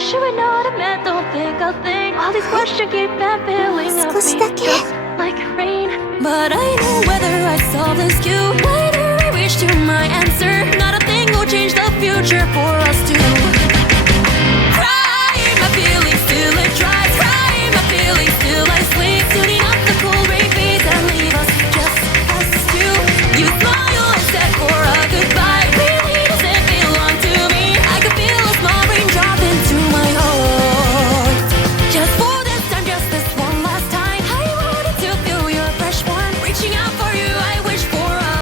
wish you would not have met, don't think I'll think. All these questions keep on filling up me, just like rain. But I know whether I solve this cue, whether I reach to my answer, not a thing will change the future for us two.